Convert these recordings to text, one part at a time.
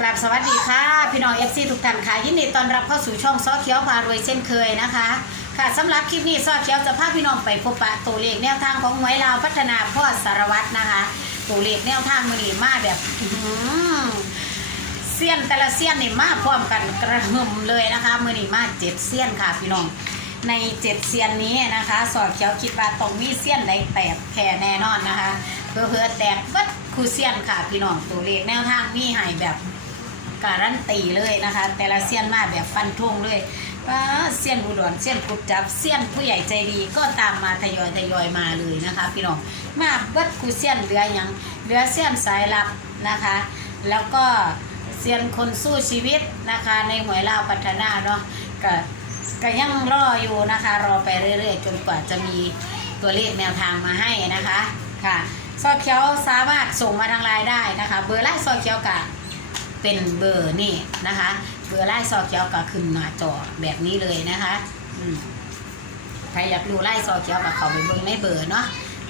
กราบสวัสดีค่ะ พี่น้องเอฟซีทุกท่านค่ะ ยินดีต้อนรับเข้าสู่ช่องซอเขียวพารวยเช่นเคยนะคะ ค่ะสำหรับคลิปนี้ซอเขียวจะพาพี่น้องไปพบปะตัวเลขแนวทางของหวยลาวพัฒนาพ่อสารวัตรนะคะตัวเลขแนวทางมือนีมาแบบเสี้ยนแต่ละเสี้ยนนี่มาพร้อมกันกระหึ่มเลยนะคะมือนีมาเจ็ดเสี้ยนค่ะพี่น้องในเจ็ดเซียนนี้นะคะสอดเขียวคิดว่าตรงมีเซียนใดแตกแค่แน่นอนนะคะ เพื่อเพื่อแตกวัดคูเซียนค่ะพี่น้องตัวเลขแนวทางมีให้แบบ การันตีเลยนะคะ แต่ละเซียนมาแบบฟันธงเลยว่าเซียนอุดรเซียนกุดจับเซียนผู้ใหญ่ใจดีก็ตามมาทยอยทยอยมาเลยนะคะ พี่น้องมาวัดคูเซียนเหลือยังเหลือเซียนสายลับนะคะ แล้วก็เซียนคนสู้ชีวิตนะคะ ในหวยลาวพัฒนาเนาะก็ก็ยังรออยู่นะคะ รอไปเรื่อยๆ จนกว่าจะมีตัวเลขแนวทางมาให้นะคะค่ะซอเขียวสามารถส่งมาทางไลน์ได้นะคะ เบอร์ไลน์ซอเขียวกะ เป็นเบอร์นี่นะคะ เบอร์ไลน์ซอเขียวกะขึ้นหน้าจอแบบนี้เลยนะคะใครอยากดูไลน์ซอเขียวกะเขาไปเบอร์ในเบอร์เนาะ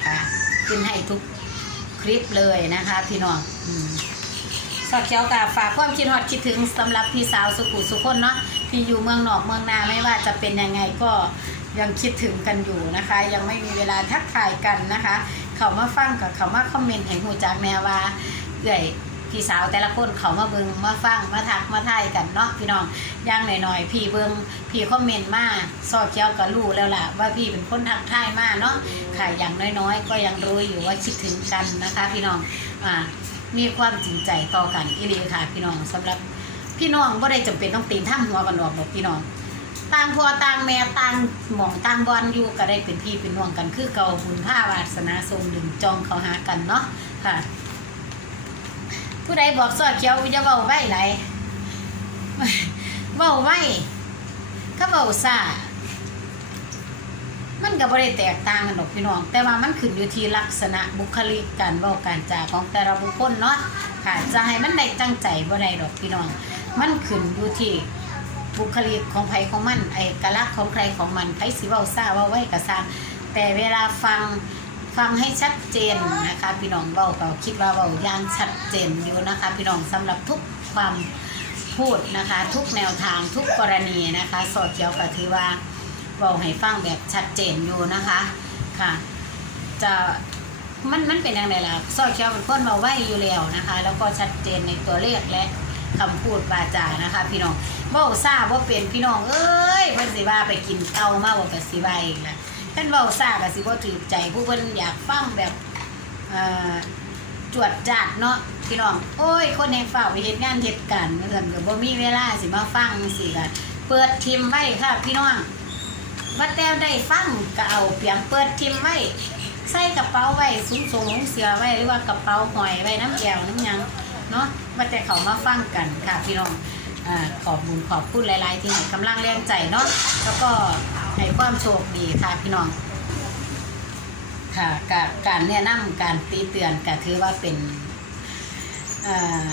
ค่ะขึ้นให้ทุกคลิปเลยนะคะ พี่น้องอืมสอดเขียวกับฝากความคิดฮอดคิดถึงสำหรับพี่สาวสุขุสุคนเนาะที่อยู่เมืองนอกเมืองนาไม่ว่าจะเป็นยังไงก็ยังคิดถึงกันอยู่นะคะ ยังไม่มีเวลาทักทายกันนะคะ เขามาฟังกับเขามาคอมเมนต์ให้หูจากแนวว่าเอื่อย พี่สาวแต่ละคนเขามาเบิงมาฟังมาทักมาทายกันเนาะพี่น้องย่างหน่อยๆพี่เบิงพี่คอมเมนต์มาสอดเขียวก็รู้แล้วล่ะ ว่าพี่เป็นคนทักทายมาเนาะค่ะอย่างน้อยๆ ก็ยังรู้อยู่ว่าคิดถึงกันนะคะ พี่น้องอ่ามีความจริงใจต่อกันอีหลีค่ะ พี่น้องสำหรับพี่น้องบ่ได้จำเป็นต้องตีนท่ามหัวกันหรอกบอกพี่น้องต่างพ่อต่างแม่ต่างหมองต่างบอลอยู่ก็ได้เป็นพี่เป็นน้องกันคือเก่าบุญผ้าวาสนาทรงดึงจองเขาหากันเนาะค่ะ ผู้ใดบอกสอดเขียวจะเบาไว้ไหลเบาไว้ก็เบาซามันก็บ่ได้แตกต่างกันดอกพี่น้อง แต่ว่ามันขึ้นอยู่ที่ลักษณะบุคลิกการเว้าการจาของแต่ละบุคคลเนาะค่ะจะให้มันได้ตั้งใจบ่ได้ดอกพี่น้อง มันขึ้นอยู่ที่บุคลิกของไผของมันเอกลักษณ์ของใครของมันไผสิเว้าซ่าเว้าไว้ก็ซ่าแต่เวลาฟัง ฟังให้ชัดเจนนะคะพี่น้องเว้าก็คิดว่าเว้าย่างชัดเจนอยู่นะคะ พี่น้องสำหรับทุกความพูดนะคะ ทุกแนวทางทุกกรณีนะคะสอดเขียวก็ถือว่าเบอกให้ฟังแบบชัดเจนอยู่นะคะค่ะ จะมันมันเป็นยังไงล่ะซอยเขียวเป็นคนมาไหวอยู่แล้วนะคะ แล้วก็ชัดเจนในตัวเลขและคำพูดวาจานะคะ พี่น้องเบาซ่าว่าเป็นพี่น้องเอ้ยเพิ่นสิว่าไปกินเต้ามาบอกกับสิว่าอีกละ ท่านเบาซากับสิบ่ถือใจผู้เพิ่นอยากฟังแบบจวดจัดเนาะพี่น้อง โอ้ย คนในฝ่าไปเฮ็ดงานเฮ็ดการเมื่อนก็บ่มีเวลาสิมาฟังสิก็เปิดทิมไว้ค่ะพี่น้องว่าแต่ได้ฟังก็เอาเปียงเปิดทิมไว้ใส่กระเป๋าไว้สูงสูงเสียไว้หรือว่ากระเป๋าหอยไว้น้ำแอวน้ำยังเนาะว่าแต่เขามาฟังกันค่ะพี่น้องอขอบบุญขอบคุณหลาย ๆ ที่ให้กำลังแรงใจเนาะแล้วก็ ให้ความโชคดีค่ะพี่น้อง ค่ะกการแนะนำการตีเตือนก็ถือว่าเป็นเอ่อ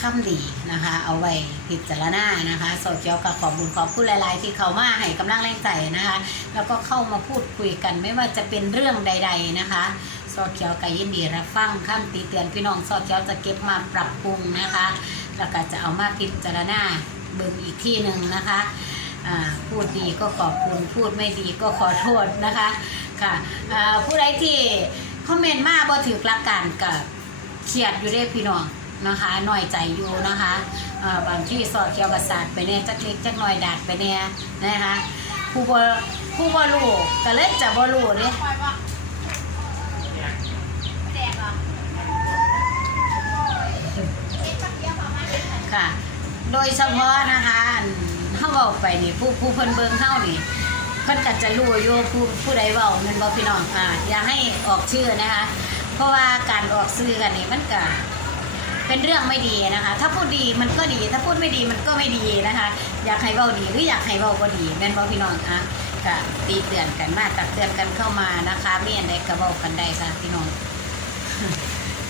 คำดีนะคะ เอาไว้พิจารณานะคะโซเชียลกับขอบบุญขอบคุณหลาย ๆ ที่เขามาให้กำลังแรงใจนะคะ แล้วก็เข้ามาพูดคุยกันไม่ว่าจะเป็นเรื่องใด ๆ นะคะโซเชียลก็ยินดีรับฟังคำตีเตือนพี่น้องโซเชียลจะเก็บมาปรับปรุงนะคะ แล้วก็จะเอามาพิจารณาเบิ่งอีกที่หนึ่งนะคะ พูดดีก็ขอบคุณพูดไม่ดีก็ขอโทษนะคะค่ะผู้ใดที่คอมเมนต์มาบ่ถือหลักการกับเครียดอยู่เด้พี่น้องนะคะหน่อยใจอยู่นะคะบางที่สอดเกี่ยวกับศาสตร์ไปเนี่ยจักเล็กจักหน่อยดาดไปเนี่ยนะคะผู้บผู้บรู้ก็เลยจะบรูเนี่ยค่ะ โดยเฉพาะนะคะ เฮาเว้าไปนี่ผู้ผู้เพิ่นเบิ่งเฮานี่เพิ่นก็จะรู้อยู่ผู้ผู้ใดเว้าแม่นบ่พี่น้องอ่าอย่าให้ออกชื่อนะคะ เพราะว่าการออกชื่อกันนี่มันก็เป็นเรื่องไม่ดีนะคะ ถ้าพูดดีมันก็ดี ถ้าพูดไม่ดีมันก็ไม่ดีนะคะ อยากให้เบาดีหรืออยากให้เบาก็ดีแม่นบ่พี่น้องคะก็ตีเตือนกันมาตักเตือนกันเข้ามานะคะมีอันใดก็เบากันได้ค่ะพี่น้อง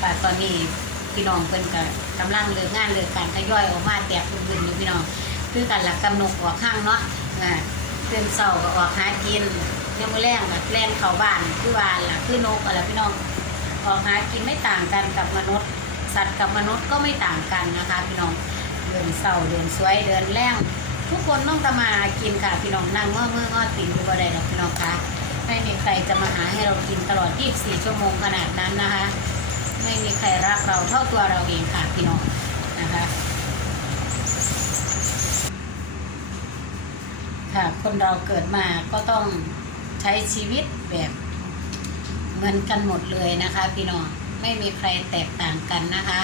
ค่ตอนนี้พี่น้องเพิ่นก็กำลังเลิกงานเลิกการทยอยออกมาแตกบึนๆอยู่พี่น้อง คือกันหลักกำหนดออกข้างเนาะอ่าเตือนเศร้าก็ออกหากินยังมื้อแรงก็แล่นเขาบ้านคือว่าล่ะคือนกอะไรพี่น้องออกหากินไม่ต่างกันกับมนุษย์ สัตว์กับมนุษย์ก็ไม่ต่างกันนะคะพี่น้องเดินเศร้าเดินสวยเดินแรงทุกคนต้องทำมากินค่ะพี่น้องนั่งง้อมือง้อติ่งดูบ่ได้หรอกพี่น้องคะไม่มีใครจะมาหาให้เรากินตลอด 24 ชั่วโมงขนาดนั้นนะคะ ไม่มีใครรักเราเท่าตัวเราเองค่ะพี่น้องนะคะ ค่ะ คนเราเกิดมาก็ต้องใช้ชีวิตแบบเหมือนกันหมดเลยนะคะ พี่น้องไม่มีใครแตกต่างกันนะคะ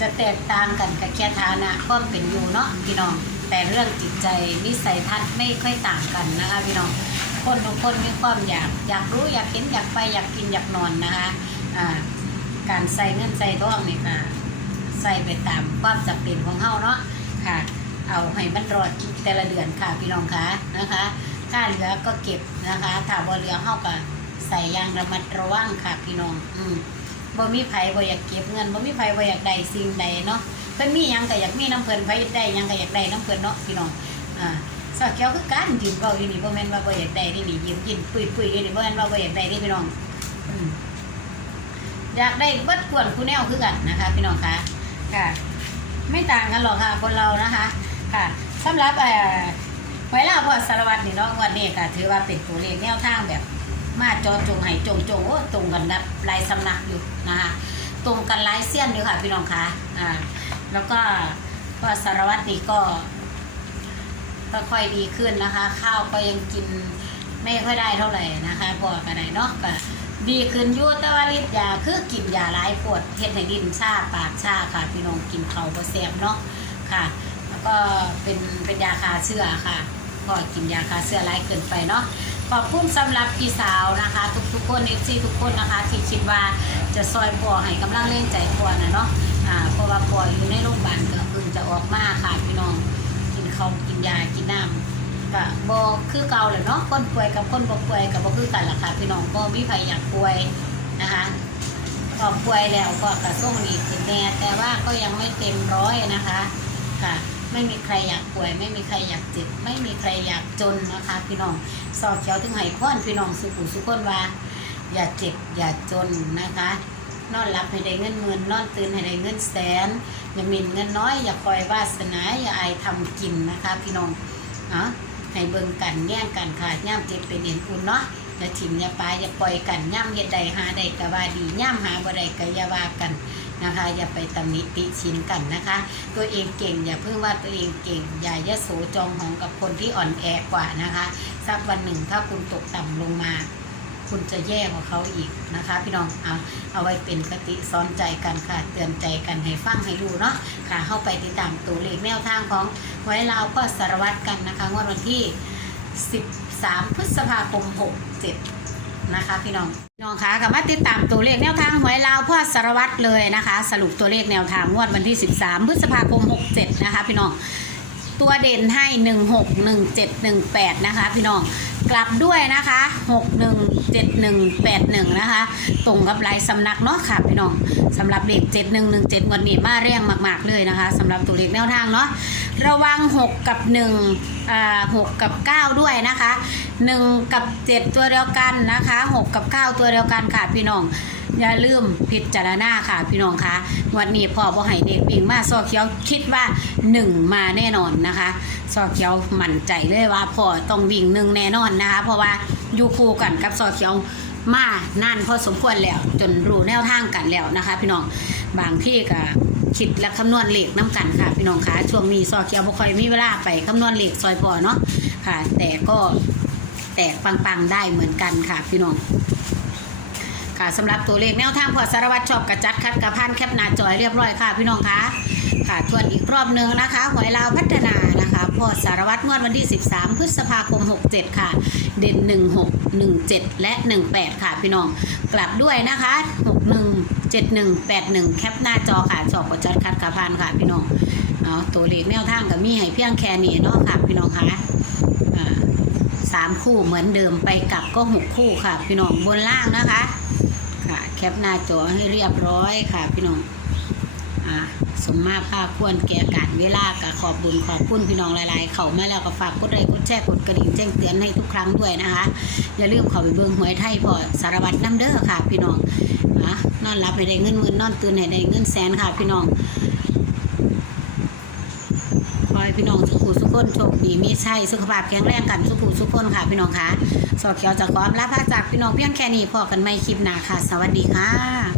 จะแตกต่างกันกับแค่ฐานะก็เป็นอยู่เนาะพี่น้องแต่เรื่องจิตใจนิสัยทัศน์ไม่ค่อยต่างกันนะคะพี่น้องคนทุกคนมีความอยากอยากรู้อยากเห็นอยากไปอยากกินอยากนอนนะคะการใส่เงินใส่ทองนี่ค่ะใส่ไปตามความจำเป็นของเฮาเนาะค่ะ เอาให้มันรอดแต่ละเดือนค่ะพี่น้องคะนะคะค่าเหลือก็เก็บนะคะถ้าบ่เหลือเฮาก็ใส่ยางระมัดระวังค่ะพี่น้อง อืมบ่มีไผบ่อยากเก็บเงินบ่มีไผบ่อยากได้สิ่งใดเนาะเพิ่นมีหยังก็อยากมีน้ำเพิ่นไผได้หยังก็อยากได้น้ำเพิ่นเนาะพี่น้องอ่าสาวเขียวคือการยืนเว้าอยู่นี่บ่แม่นว่าบ่อยากได้นี่นี่ยืนกินปุยๆอยู่นี่บ่แม่นว่าบ่อยากได้นี่พี่น้องอืมอยากได้บิดกวนคูแนวคือกันนะคะ พี่น้องคะค่ะ ไม่ต่างกันหรอกค่ะคนเรานะคะ ค่ะสำหรับเอ่อไว้ล่าพอสารวัตรนี่เนาะวันนี้ก็ถือว่าเป็นตัวเลขแนวทางแบบ มาจอจงให้จงจงโอ้ตรงกันกับลายสำนักอยู่นะคะตรงกันลายเสี้ยนอยู่ค่ะพี่น้องคะอ่าแล้วก็พอสารวัตรนี่ก็ก็ค่อยดีขึ้นนะคะ ข้าวก็ยังกินไม่ค่อยได้เท่าไหร่นะคะพอกันไหนเนาะก็ดีขึ้นยู่แต่ว่าฤทธิ์ยาคือกินยาหลายปวดเฮ็ดให้ดินชาปากชาค่ะ พี่น้องกินเขาวบ่แซ่บเนาะค่ะ ก็เป็นเป็นยาคาเชื้อค่ะ ก็กินยาคาเชื้อร้ายเกินไปเนาะขอบคุณสำหรับพี่สาวนะคะ ทุกๆคนเอฟซีทุกคนนะคะ ที่คิดว่าจะซอยพ่อให้กำลังเล่นใจพ่อนะเนาะอ่าเพราะว่าพ่ออยู่ในโรงพยาบาลก็เพิ่งจะออกมาค่ะพี่น้องกินข้าวกินยากินน้ำก็บ่คือเก่าเลยเนาะคนป่วยกับคนบ่ป่วยก็บ่คือกันล่ะค่ะพี่น้องบ่มีใครอยากป่วยนะคะพอป่วยแล้วก็กระส่งดีขึ้นแน่แต่ว่าก็ยังไม่เต็มร้อยนะคะค่ะ ไม่มีใครอยากป่วย ไม่มีใครอยากเจ็บ ไม่มีใครอยากจนนะคะ พี่น้องสอดเขียวถึงไห้พ่อนพี่น้องสุขุสุขคนว่า อย่าเจ็บอย่าจนนะคะ นอนหลับให้ได้เงินหมื่นนอนตื่นให้ได้เงินแสน อย่าหมินเงินน้อย อย่าคอยวาสนาอย่าอายทำกินนะคะ พี่น้องเนาะให้เบิ่งกันแย่งกันค่ะย่ามเจ็บเป็นเห็นอุ่นเนาะ อย่าถิ่มอย่าปลาอย่าปล่อยกันย่ำเฮ็ดใดหาใดก็ว่าดีย่ำหาบ่ใดก็อย่าว่ากันนะคะ อย่าไปตำหนิติชินกันนะคะ ตัวเองเก่งอย่าเพิ่งว่าตัวเองเก่ง อย่ายโสจองหองกับคนที่อ่อนแอกว่านะคะสักวันหนึ่งถ้าคุณตกต่ำลงมา คุณจะแย่กว่าเขาอีกนะคะ พี่น้องเอาเอาไว้เป็นคติสอนใจกันค่ะ เตือนใจกันให้ฟังให้ดูเนาะค่ะ เข้าไปติดตามตัวเลขแนวทางของไว้ลาวก็สารวัตรกันนะคะงวดวันที่ 3 พฤษภาคม 67 นะคะพี่น้องน้องคะกลับมาติดตามตัวเลขแนวทางหวยลาวพ่อสารวัตรเลยนะคะ สรุปตัวเลขแนวทางงวดวันที่ 13 พฤษภาคม 67 นะคะพี่น้องตัวเด่นให้ 16 17 18 นะคะ พี่น้องกลับด้วยนะคะ 61 71 81 นะคะ ตรงกับลายสำนักเนาะค่ะพี่น้องสำหรับเลข7117วันนี้มาเรียงมากๆเลยนะคะสำหรับตัวเลขแนวทางเนาะระวัง 6 กับ1อ่า6กับ 9 ด้วยนะคะ 1 กับ 7 ตัวเดียวกันนะคะ 6 กับ 9 ตัวเดียวกันค่ะพี่น้องอย่าลืมพิจารณาค่ะพี่น้องคะวันนี้พอบ่ให้เด็กวิ่งมาซอเขียวคิดว่า 1 มาแน่นอนนะคะซอเขียวมั่นใจเลยว่าพอต้องวิ่งหนึ่งแน่นอนนะคะ เพราะว่าอยู่คู่กันกับซอเขียว มานานพอสมควรแล้ว จนรู้แนวทางกันแล้วนะคะ พี่น้องบางที่ก็คิดและคำนวณเลขน้ำกันค่ะ พี่น้องคะช่วงนี้ซอเขียวบ่ค่อยมีเวลาไปคำนวณเลขซอยพอเนาะค่ะ แต่ก็แตกปังๆได้เหมือนกันค่ะพี่น้องค่ะสำหรับตัวเลขแนวทางพอสารวัตรชอบกระจัดคัดกระพันแคปหน้าจอยเรียบร้อยค่ะ พี่น้องคะค่ะทวนอีกรอบหนึ่งนะคะหวยลาวพัฒนา พอสารวัตรงวดวันที่ 13 พฤษภาคม 67 ค่ะ เด่น 16 17 และ 18 ค่ะพี่น้อง กลับด้วยนะคะ 61 71 81 แคปหน้าจอค่ะชอบกระจัดคัดกระพันค่ะพี่น้องเอาตัวเลขแนวทางก็มีให้เพียงแค่นี้เนาะค่ะพี่น้องคะสามคู่เหมือนเดิมไปกลับก็หกคู่ค่ะ พี่น้องบนล่างนะคะ ค่ะ แคปหน้าจอให้เรียบร้อยค่ะ พี่น้องอ่า สมมาภาคควรแก่การเวลากับขอบบุญขอบคุณพี่น้องหลายๆ เขามาแล้วก็ฝากกดไลค์กดแชร์กดกระดิ่งแจ้งเตือนให้ทุกครั้งด้วยนะคะ อย่าลืมขอไปเบิ่งหวยไทยพอสารวัตรน้ำเด้อค่ะ พี่น้องนะนอนหลับให้ได้เงินหมื่นนอนตื่นให้ได้เงินแสนค่ะ พี่น้องขอให้พี่น้องสุขุสุขคนโชคดีมีชัยสุขภาพแข็งแรงกันสุขุสุขคนค่ะ พี่น้องค่ะสอเขียวจะขอลาพาจากพี่น้องเพียงแค่นี้พอกันไม่คลิปหน้าค่ะ สวัสดีค่ะ